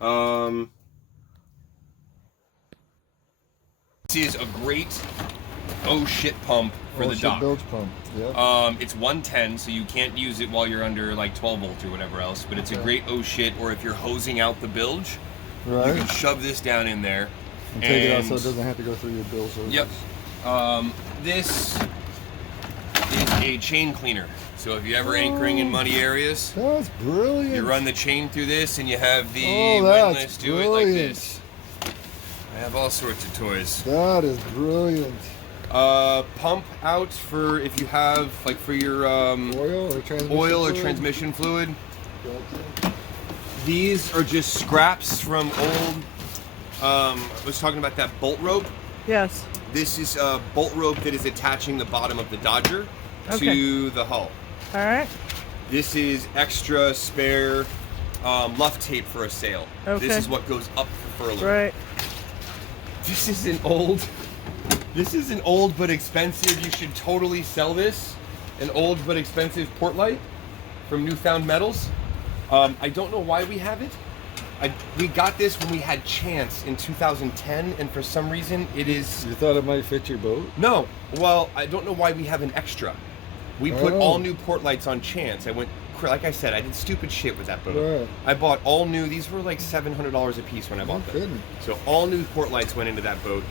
This is a great oh shit pump for the dock. Bilge pump. Yeah. It's 110, so you can't use it while you're under like 12 volts or whatever else. But it's a great oh shit, or if you're hosing out the bilge, you can shove this down in there and take it out so it doesn't have to go through your bilge. Yep. This is a chain cleaner. So if you're ever anchoring in muddy areas, that's brilliant. You run the chain through this, and you have the windlass do it like this. I have all sorts of toys. That is brilliant. Pump out for if you have like for your oil or transmission fluid. Gotcha. These are just scraps from old. I was talking about that bolt rope. Yes. This is a bolt rope that is attaching the bottom of the Dodger to the hull. All right. This is extra spare luff tape for a sail. Okay. This is what goes up the furler. Right. This is an old but expensive. You should totally sell this. An old but expensive port light from Newfound Metals. I don't know why we have it. We got this when we had Chance in 2010, and for some reason it is... You thought it might fit your boat? No. Well, I don't know why we have an extra. We put all new port lights on Chance. Like I said, I did stupid shit with that boat. Right. I bought all new, these were like $700 a piece when I bought them. So all new port lights went into that boat.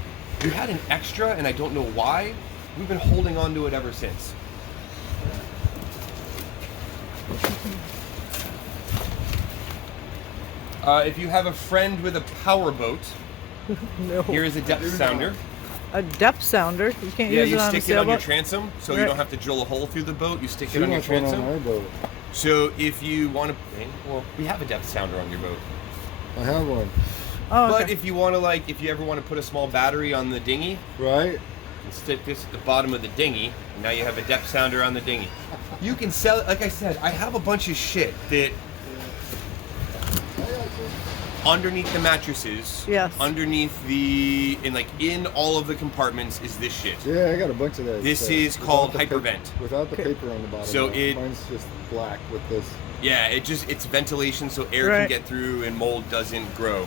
We had an extra, and I don't know why. We've been holding on to it ever since. If you have a friend with a power boat, here is a depth sounder. A depth sounder? You can't use it on a sailboat? You stick it on your transom, so you don't have to drill a hole through the boat. You stick it on your transom. On our boat. So if you want to, well, we have a depth sounder on your boat. I have one. Oh, okay. But if you want to, like, if you ever want to put a small battery on the dinghy, right, and stick this at the bottom of the dinghy, and now you have a depth sounder on the dinghy. You can sell it. Like I said, I have a bunch of shit that underneath the mattresses, underneath in all of the compartments is this shit. Yeah, I got a bunch of that. This is called hypervent. Without the paper on the bottom. So mine's just black with this. Yeah, it's ventilation so air can get through and mold doesn't grow.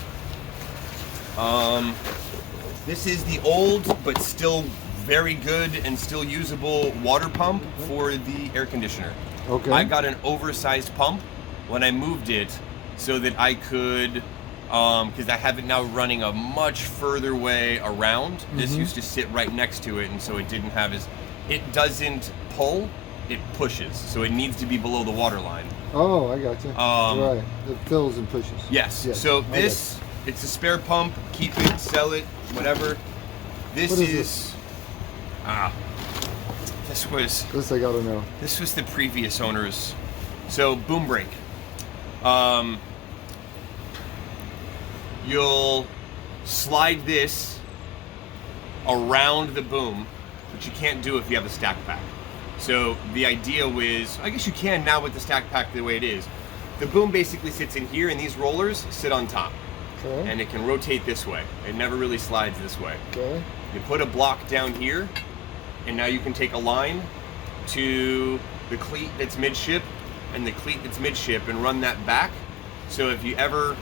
This is the old but still very good and still usable water pump for the air conditioner. Okay. I got an oversized pump when I moved it so that I could, because I have it now running a much further way around. This used to sit right next to it, and so it didn't have it doesn't pull, it pushes. So it needs to be below the water line. Oh, I got you. Right, it fills and pushes. Yes. So this, it's a spare pump. Keep it, sell it, whatever. This is This I gotta know. This was the previous owner's. So boom brake. You'll slide this around the boom, which you can't do if you have a stack pack. So the idea was, I guess you can now with the stack pack the way it is. The boom basically sits in here, and these rollers sit on top. Okay. And it can rotate this way. It never really slides this way. Okay. You put a block down here, and now you can take a line to the cleat that's midship and the cleat that's midship and run that back. So if you ever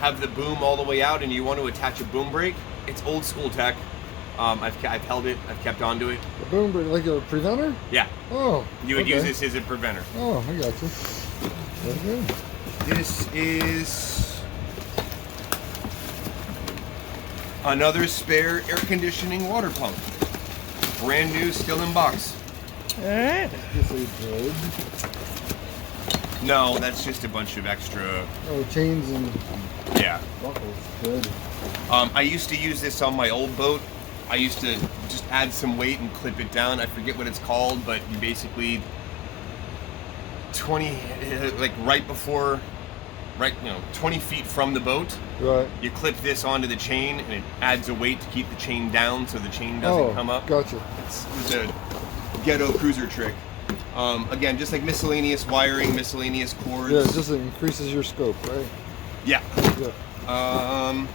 have the boom all the way out and you want to attach a boom brake, it's old school tech. I've held it, I've kept onto it. A boom brake, like a preventer? Yeah. Oh. You would use this as a preventer. Oh, I got you. Very good. This is another spare air conditioning water pump. Brand new, still in box. Alright. Is this a Bilge? No, that's just a bunch of extra. Oh, chains and buckles. Good. I used to use this on my old boat. I used to just add some weight and clip it down. I forget what it's called, but you basically 20 feet from the boat. Right. You clip this onto the chain, and it adds a weight to keep the chain down, so the chain doesn't come up. Gotcha. It's a ghetto cruiser trick. Again, just like miscellaneous wiring, miscellaneous cords. Yeah, it just increases your scope, right? Yeah. Yeah.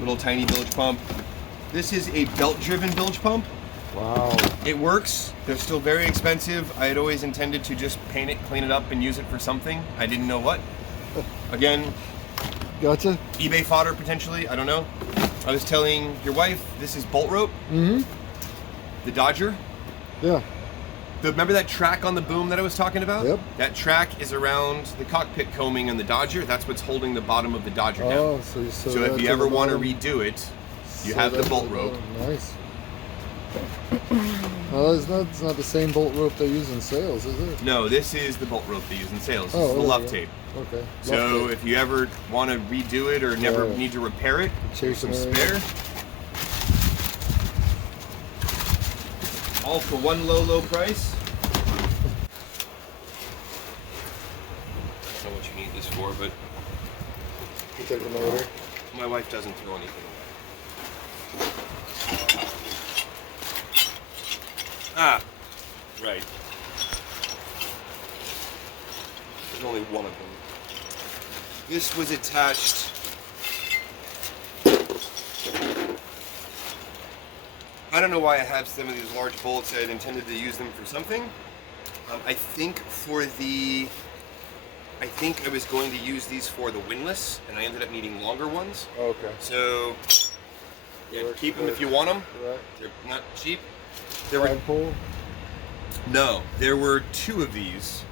Little tiny bilge pump. This is a belt-driven bilge pump. Wow. It works. They're still very expensive. I had always intended to just paint it, clean it up, and use it for something. I didn't know what. Again, Gotcha. eBay fodder potentially. I don't know. I was telling your wife, this is bolt rope. Mm-hmm. The Dodger. Yeah. Remember that track on the boom that I was talking about? Yep. That track is around the cockpit coaming on the Dodger. That's what's holding the bottom of the Dodger down. Oh, So if you ever want to redo it, you have the bolt rope. Nice. Well, it's not the same bolt rope they use in sales, is it? No, this is the bolt rope they use in sales. This Oh, is the there luff you go. tape. Okay. So Luff if you ever want to redo it or never Yeah. need to repair it, Chase some it around. spare. All for one low price. I don't know what you need this for, but You take the motor. my wife doesn't throw anything away. Ah, right. There's only one of them. This was attached. I don't know why I have some of these large bolts. I had intended to use them for something. I think I was going to use these for the windlass, and I ended up needing longer ones. Okay. So, yeah, keep them if you want them. Right. They're not cheap. There were Flagpole. no, there were two of these.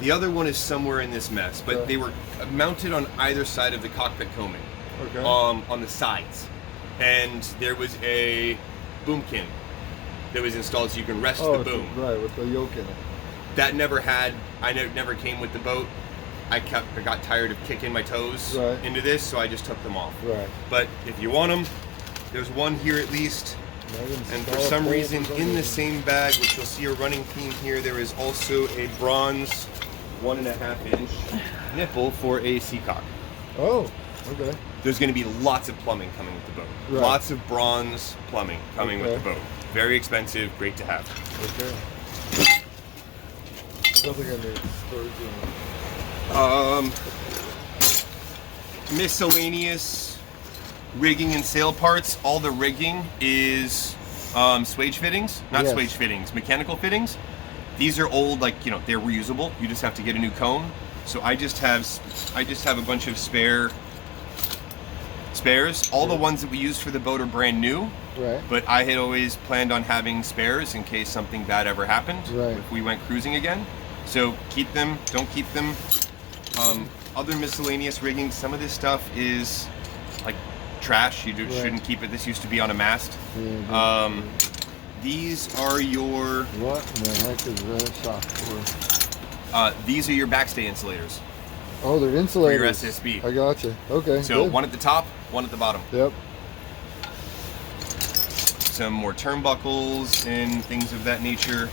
The other one is somewhere in this mess, but Okay. they were mounted on either side of the cockpit coaming, Okay. on the sides, and there was a boomkin that was installed so you can rest the boom. Right, with the yoke in it. That never came with the boat. I got tired of kicking my toes Right. into this, so I just took them off. Right. But if you want them, there's one here at least. And for some reason, in the same bag, which you'll see a running theme here, there is also a bronze 1.5-inch nipple for a seacock. Oh, okay. There's going to be lots of plumbing coming with the boat. Right. Lots of bronze plumbing coming with Okay. the boat. Very expensive, great to have. Okay. Something I need storage Miscellaneous rigging and sail parts. All the rigging is swage fittings, not Yes. swage fittings, mechanical fittings. These are old, like, you know, they're reusable. You just have to get a new cone. So I just have a bunch of spares. All the ones that we use for the boat are brand new. Right. But I had always planned on having spares in case something bad ever happened. Right. If we went cruising again. So keep them, don't keep them. Other miscellaneous rigging, some of this stuff is like trash. You Right. shouldn't keep it. This used to be on a mast. Yeah, These are your what in the heck is that software? these are your backstay insulators. Oh, they're insulators. For your SSB. I gotcha. Okay. So good. one at the top, one at the bottom. Yep. Some more turnbuckles and things of that nature.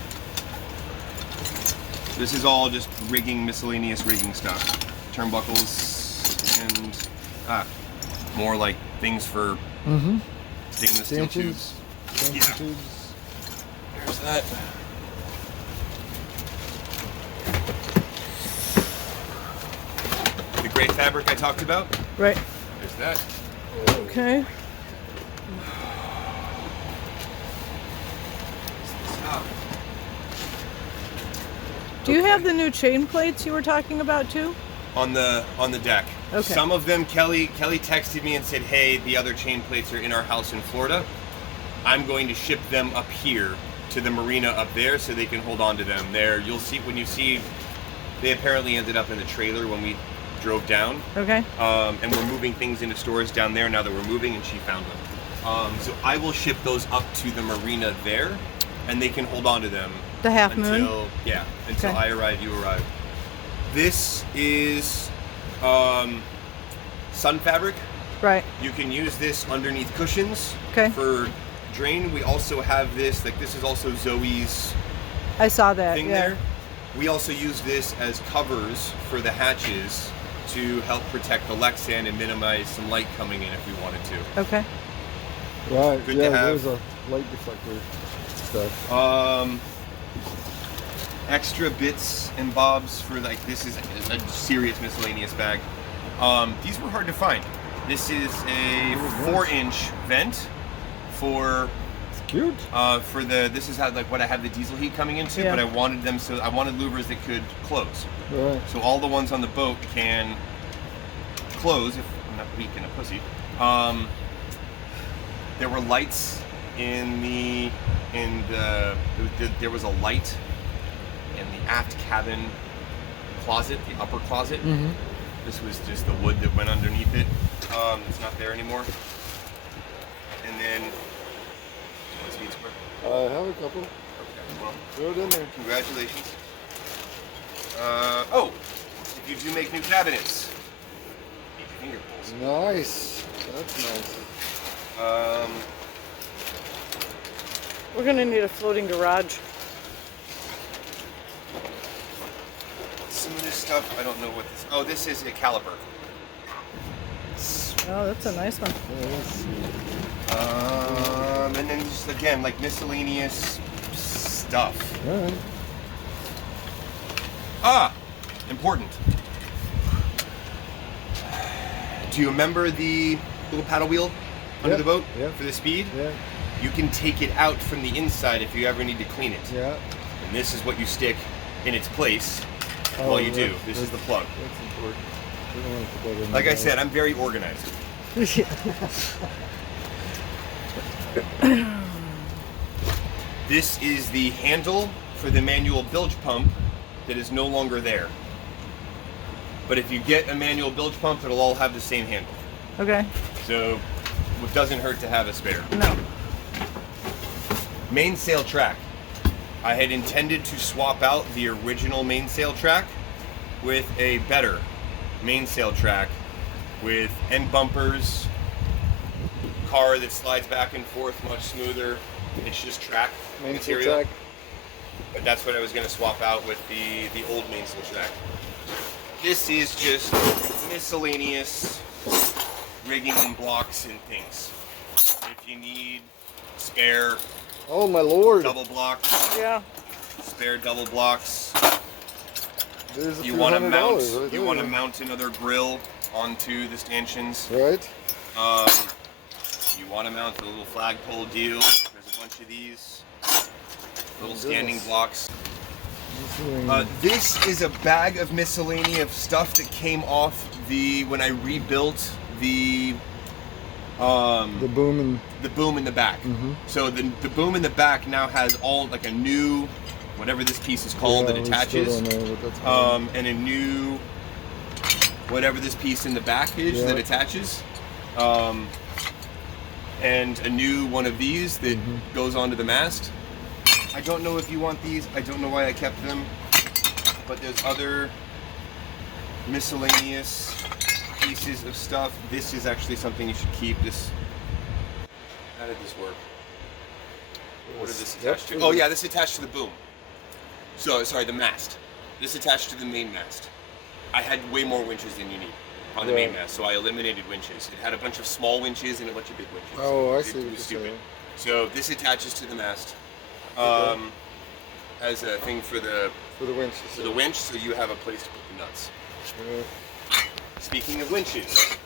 This is all just rigging, miscellaneous rigging stuff. Turnbuckles and more like things for stainless steel tubes. Stanchion Yeah. tubes. There's that. The gray fabric I talked about. Right. There's that. Okay. Do you have the new chain plates you were talking about too? On the deck. Okay. Some of them, Kelly texted me and said, "Hey, the other chain plates are in our house in Florida. I'm going to ship them up here to the marina up there so they can hold on to them." There, you'll see when you see. They apparently ended up in the trailer when we drove down. Okay. And we're moving things into stores down there now that we're moving, and she found them. So I will ship those up to the marina there, and they can hold on to them. The half moon? Until Okay. I arrive, you arrive. This is sun fabric. Right. You can use this underneath cushions Okay. for drain. We also have this, like this is also Zoe's I saw that. thing yeah. there. We also use this as covers for the hatches to help protect the Lexan and minimize some light coming in if we wanted to. Okay. Right. Good yeah, to have. there's a light deflector stuff. Extra bits and bobs for like this is a serious miscellaneous bag. These were hard to find. This is a 4-inch vent for Cute. For the this is how like what I have the diesel heat coming into, Yeah. but I wanted them so I wanted louvers that could close. Right. So all the ones on the boat can close if I'm not weak and a pussy. There were lights there was a light in the aft cabin closet, the upper closet. Mm-hmm. This was just the wood that went underneath it. It's not there anymore. And then, speed square. I have a couple. Okay, well, Throw it in there. congratulations. If you do make new cabinets, need your finger pulls. Nice. That's nice. We're gonna need a floating garage. Some of this stuff, I don't know what this. Oh, this is a caliper. Oh, that's a nice one. Yeah, let's see. And then just again like miscellaneous stuff. All right. Important. Do you remember the little paddle wheel under Yep, the boat yep. for the speed? Yeah. You can take it out from the inside if you ever need to clean it. Yeah. And this is what you stick in its place Oh, while you do. that's- This is the plug. That's important. We don't want to put that in Like the I said, I'm very organized. This is the handle for the manual bilge pump that is no longer there. But if you get a manual bilge pump, it'll all have the same handle. Okay. So it doesn't hurt to have a spare. No. Mainsail track. I had intended to swap out the original mainsail track with a better mainsail track with end bumpers, car that slides back and forth much smoother. It's just track Mainsail material. track. But that's what I was going to swap out with the old mainsail track. This is just miscellaneous rigging and blocks and things. If you need spare Oh my lord. double blocks, Yeah. spare double blocks. There's a You few want to $100 mount. right You there. want to mount another grill onto the stanchions. Right. You want to mount a little flagpole deal. There's a bunch of these little standing Goodness. blocks. Miscellaneous. This is a bag of miscellaneous stuff that came off when I rebuilt the The boom boom in the back. Mhm. So the boom in the back now has all like a new, whatever this piece is called, that we still attaches, don't know what that's called. and a new, whatever this piece in the back is that Yeah. attaches, and a new one of these that Mhm. goes onto the mast. I don't know if you want these. I don't know why I kept them, but there's other miscellaneous pieces of stuff. This is actually something you should keep. This. How did this work? What is this attached to? Oh yeah, this is attached to the boom. So sorry, the mast. This attached to the main mast. I had way more winches than you need on the main Right. mast, so I eliminated winches. It had a bunch of small winches and a bunch of big winches. Oh, I It see what was you're stupid. saying. So this attaches to the mast as a thing for the For the winch. winch, so you have a place to put the nuts. Yeah. Speaking of winches,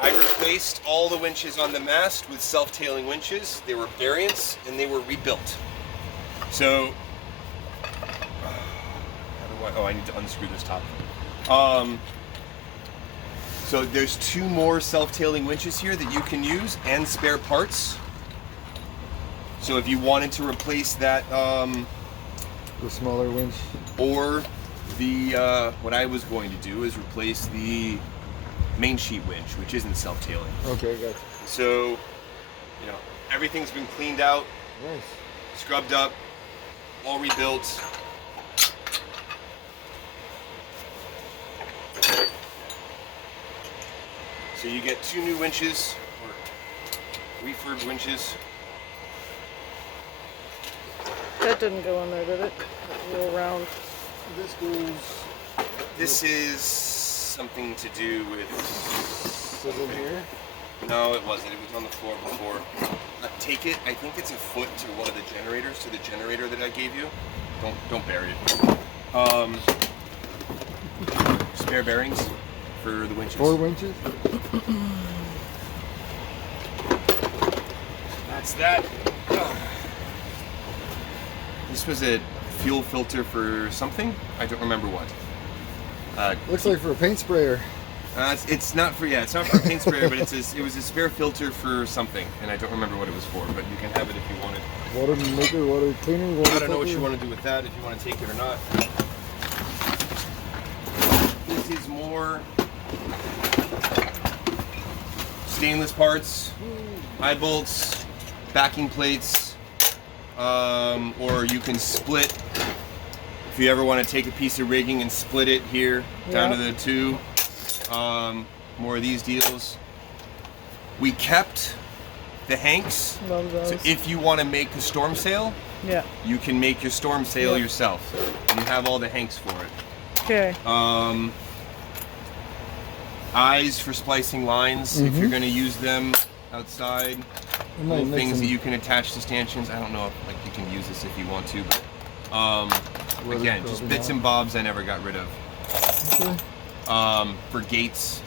I replaced all the winches on the mast with self-tailing winches. They were variants and they were rebuilt. So, I need to unscrew this top. So there's two more self-tailing winches here that you can use and spare parts. So if you wanted to replace that, The smaller winch. or what I was going to do is replace the main sheet winch, which isn't self-tailing. Okay, gotcha. So, everything's been cleaned out, Nice. scrubbed up, all rebuilt. So you get two new winches, or refurb winches. That didn't go in there, did it? Roll around. This goes. This is something to do with. Is it here? No, it wasn't. It was on the floor before. Take it. I think it's a foot to one of the generators, to the generator that I gave you. Don't bury it. Spare bearings for the winches. 4 winches? That's That's that. This was a fuel filter for something. I don't remember what. Looks like for a paint sprayer. It's not for it's not for a paint sprayer, but it was a spare filter for something, and I don't remember what it was for. But you can have it if you want it. Water maker, water cleaner, water I don't know what filter. you want to do with that. If you want to take it or not. This is more stainless parts, eye bolts, backing plates, or you can split. If you ever want to take a piece of rigging and split it here down to the two. More of these deals. We kept the hanks. Love those. So if you want to make a storm sail, you can make your storm sail yourself. And you have all the hanks for it. Okay. Eyes for splicing lines if you're going to use them outside. Little things that you can attach to stanchions. I don't know if you can use this if you want to, but again, just bits and bobs I never got rid of. Okay. For gates,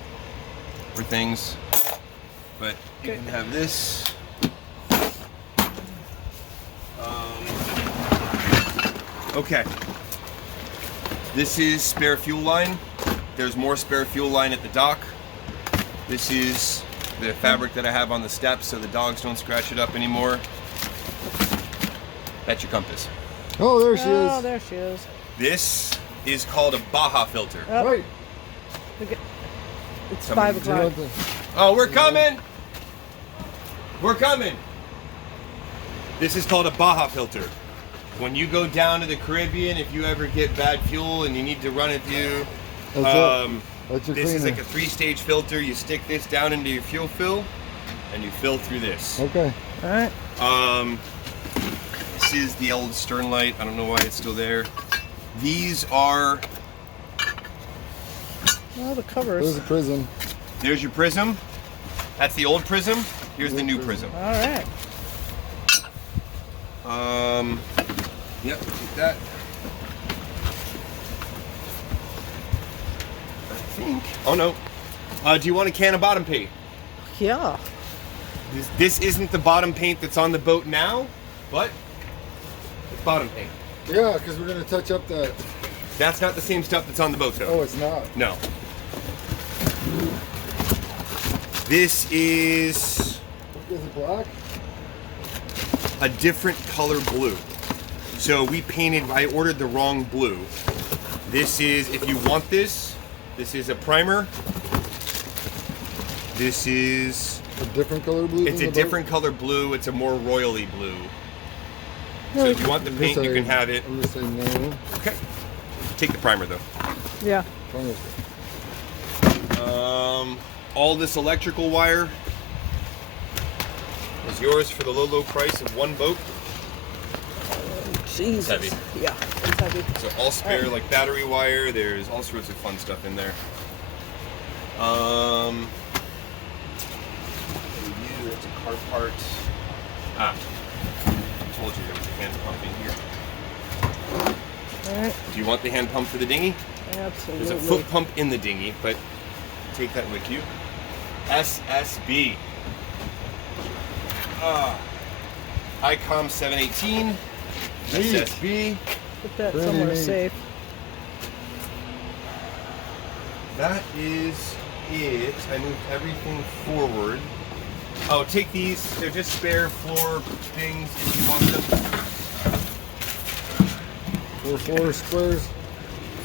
for things, but you can have this. Okay, this is spare fuel line. There's more spare fuel line at the dock. This is the fabric that I have on the steps so the dogs don't scratch it up anymore. That's your compass. Oh, there she is. Oh, there she is. This is called a Baja Filter. Oh, Right. look at, it's Somebody 5 o'clock. Oh, we're coming! We're coming! This is called a Baja Filter. When you go down to the Caribbean, if you ever get bad fuel and you need to run it through, That's your this is cleaner. like a 3-stage filter. You stick this down into your fuel fill, and you fill through this. Okay. All right. This is the old stern light. I don't know why it's still there. These are... Oh, the covers. There's a prism. There's your prism. That's the old prism. Here's the new prism. All right. Yep, take that. I think. Oh no. Do you want a can of bottom paint? Yeah. This isn't the bottom paint that's on the boat now, but it's bottom paint. Yeah, because we're gonna touch up that. That's not the same stuff that's on the boat though. Oh, it's not. No. This is Is it black? a different color blue. So I ordered the wrong blue. This is, if you want this is a primer. This is, A different color blue? it's than a the different color blue. It's a more royally blue. So if you want the boat? paint, you can have it. I'm just saying no. Okay. Take the primer though. Yeah. Primer's All this electrical wire is yours for the low price of one boat. Jesus. heavy. Yeah, it's heavy. So all spare, like battery wire. There's all sorts of fun stuff in there. It's a car part. I told you there was a hand pump in here. All right. Do you want the hand pump for the dinghy? Absolutely. There's a foot pump in the dinghy, but take that with you. SSB. ICOM 718. SSB. Put that Pretty somewhere neat. safe. That is it. I moved everything forward. Oh, take these. They're just spare floor things if you want them. 4 squares.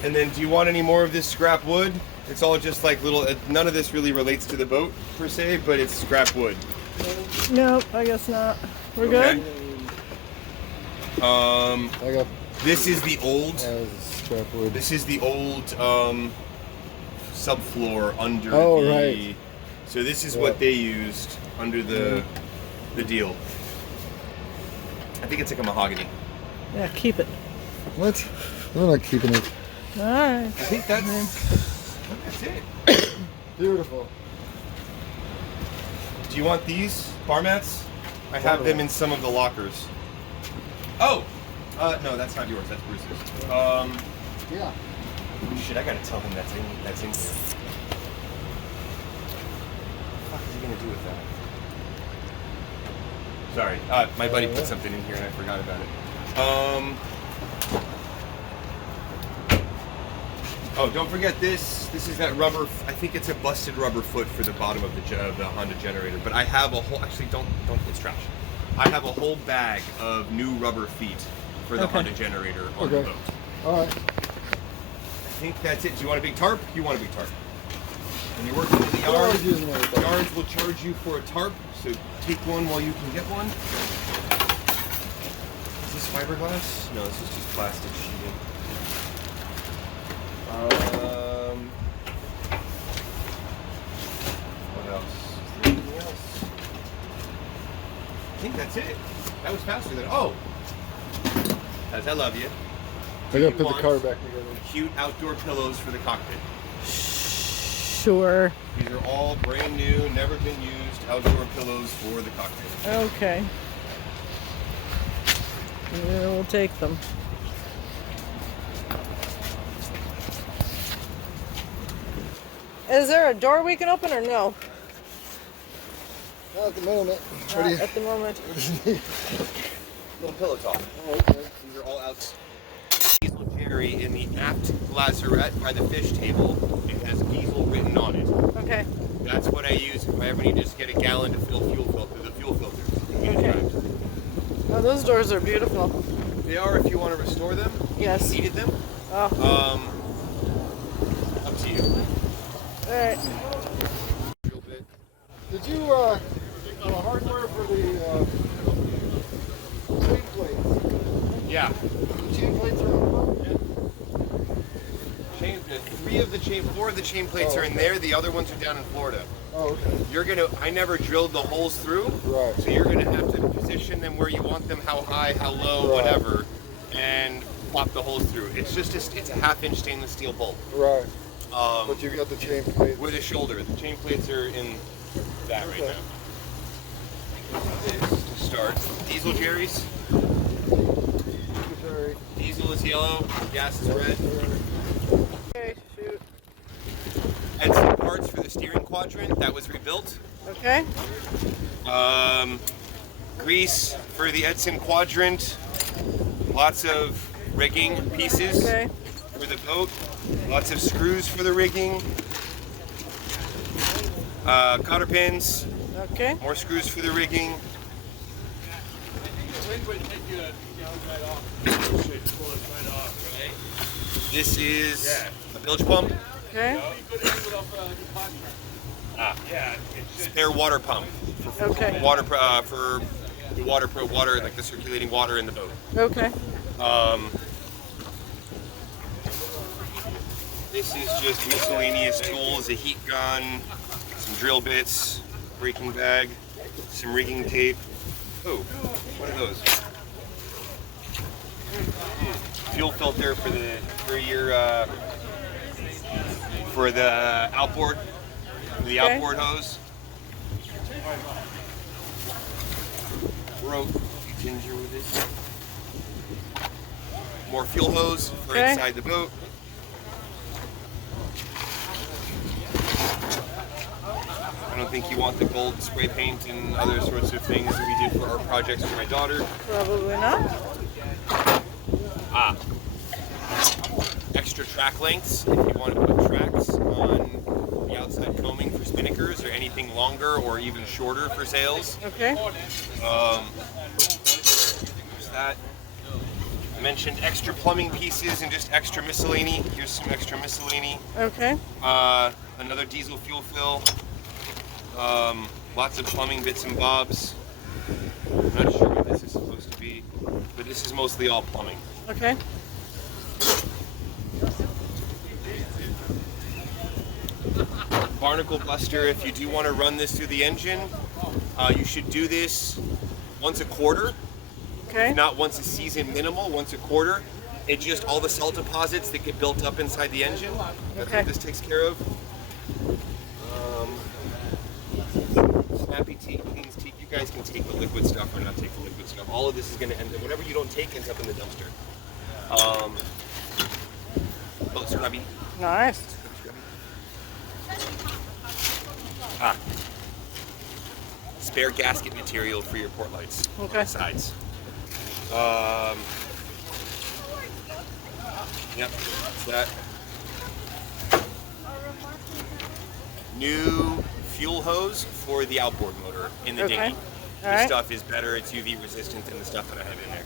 And then, do you want any more of this scrap wood? It's all just like little. None of this really relates to the boat per se, but it's scrap wood. Nope, I guess not. We're good? I got This is the old. scrap wood. This is the old subfloor under Oh, the. right. So this is what they used under the deal. I think it's like a mahogany. Yeah, keep it. What? I'm not keeping it. All right. I think that's it. Beautiful. Do you want these bar mats? I have them in some of the lockers. Oh, no, that's not yours. That's Bruce's. Yeah. Shit, I gotta tell him that's in here. What the fuck is he gonna do with that? Sorry, my buddy put something in here and I forgot about it. Oh, don't forget this. This is that rubber. I think it's a busted rubber foot for the bottom of the Honda generator. But I have a whole. Actually, don't. It's trash. I have a whole bag of new rubber feet for the Honda generator on the boat. All right. I think that's it. Do you want a big tarp? You want a big tarp. When you're working in the yard, yards will charge you for a tarp. So take one while you can get one. Is this fiberglass? No, this is just plastic sheeting. What else? Is there anything else? I think that's it. That was faster than. Oh! As I love you. I gotta put the car back together. Cute outdoor pillows for the cockpit. Sure. These are all brand new, never been used outdoor pillows for the cockpit. Okay. Yeah, we'll take them. Is there a door we can open or no? Not at the moment. Not at the moment. Little pillow top. Oh, okay. These are all out. Diesel Jerry in the aft lazarette by the fish table. It has diesel written on it. Okay. That's what I use if I ever need to just get a gallon to fill fuel filters. Okay. Oh, those doors are beautiful. They are if you want to restore them. Yes. Heated them. Oh. Up to you. All right. Did you hardware for the chain plates? Yeah. The chain plates are on the Four of the chain plates are in there. The other ones are down in Florida. Oh, okay. I never drilled the holes through. Right. So you're gonna have to position them where you want them, how high, how low, whatever, and plop the holes through. It's just it's a half-inch stainless steel bolt. Right. But you got the chain plates. With a shoulder. The chain plates are in that right now. This to start. Diesel Jerry's. Diesel is yellow, gas is red. Okay, shoot. And some parts for the steering quadrant that was rebuilt. Okay. Grease for the Edson quadrant. Lots of rigging pieces for the boat. Lots of screws for the rigging. Cotter pins. Okay. More screws for the rigging. This is a bilge pump. Okay. Spare water pump. Okay. Water for the water, like the circulating water in the boat. Okay. This is just miscellaneous tools, a heat gun, some drill bits, braking bag, some rigging tape. Oh, what are those? Fuel filter for the outboard, outboard hose. Rope, ginger with it. More fuel hose for inside the boat. I don't think you want the gold spray paint and other sorts of things that we did for our projects for my daughter. Probably not. Extra track lengths if you want to put tracks on the outside coaming for spinnakers or anything longer or even shorter for sails. Okay. There's that. I mentioned extra plumbing pieces and just extra miscellany. Here's some extra miscellany. Okay. Another diesel fuel fill. Lots of plumbing bits and bobs. I'm not sure what this is supposed to be, but this is mostly all plumbing. Okay. Barnacle Buster, if you do want to run this through the engine, you should do this once a quarter. Okay. Not once a season minimal, once a quarter. It's just all the salt deposits that get built up inside the engine. That's what this takes care of. Snappy teeth, cleans teeth. You guys can take the liquid stuff or not take the liquid stuff. All of this is going to end up, whatever you don't take ends up in the dumpster. Boat scrubby. Nice. spare gasket material for your port lights on Okay. the sides. Yep, that's that. New fuel hose for the outboard motor in the Okay. dinghy. All This right. stuff is better, it's UV resistant than the stuff that I have in there.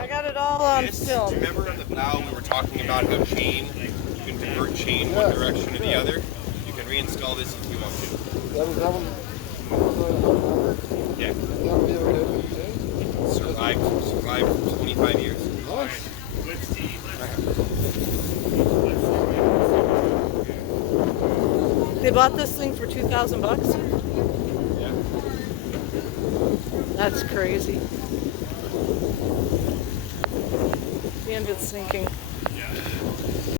I got it all on This, film. remember on the bow we were talking about how chain, you can divert chain one direction or the other? You can reinstall this if you want to. That one. Yeah. That would be okay. Survived 25 years. Nice. They bought this thing for $2,000. Yeah. That's crazy. And it's sinking.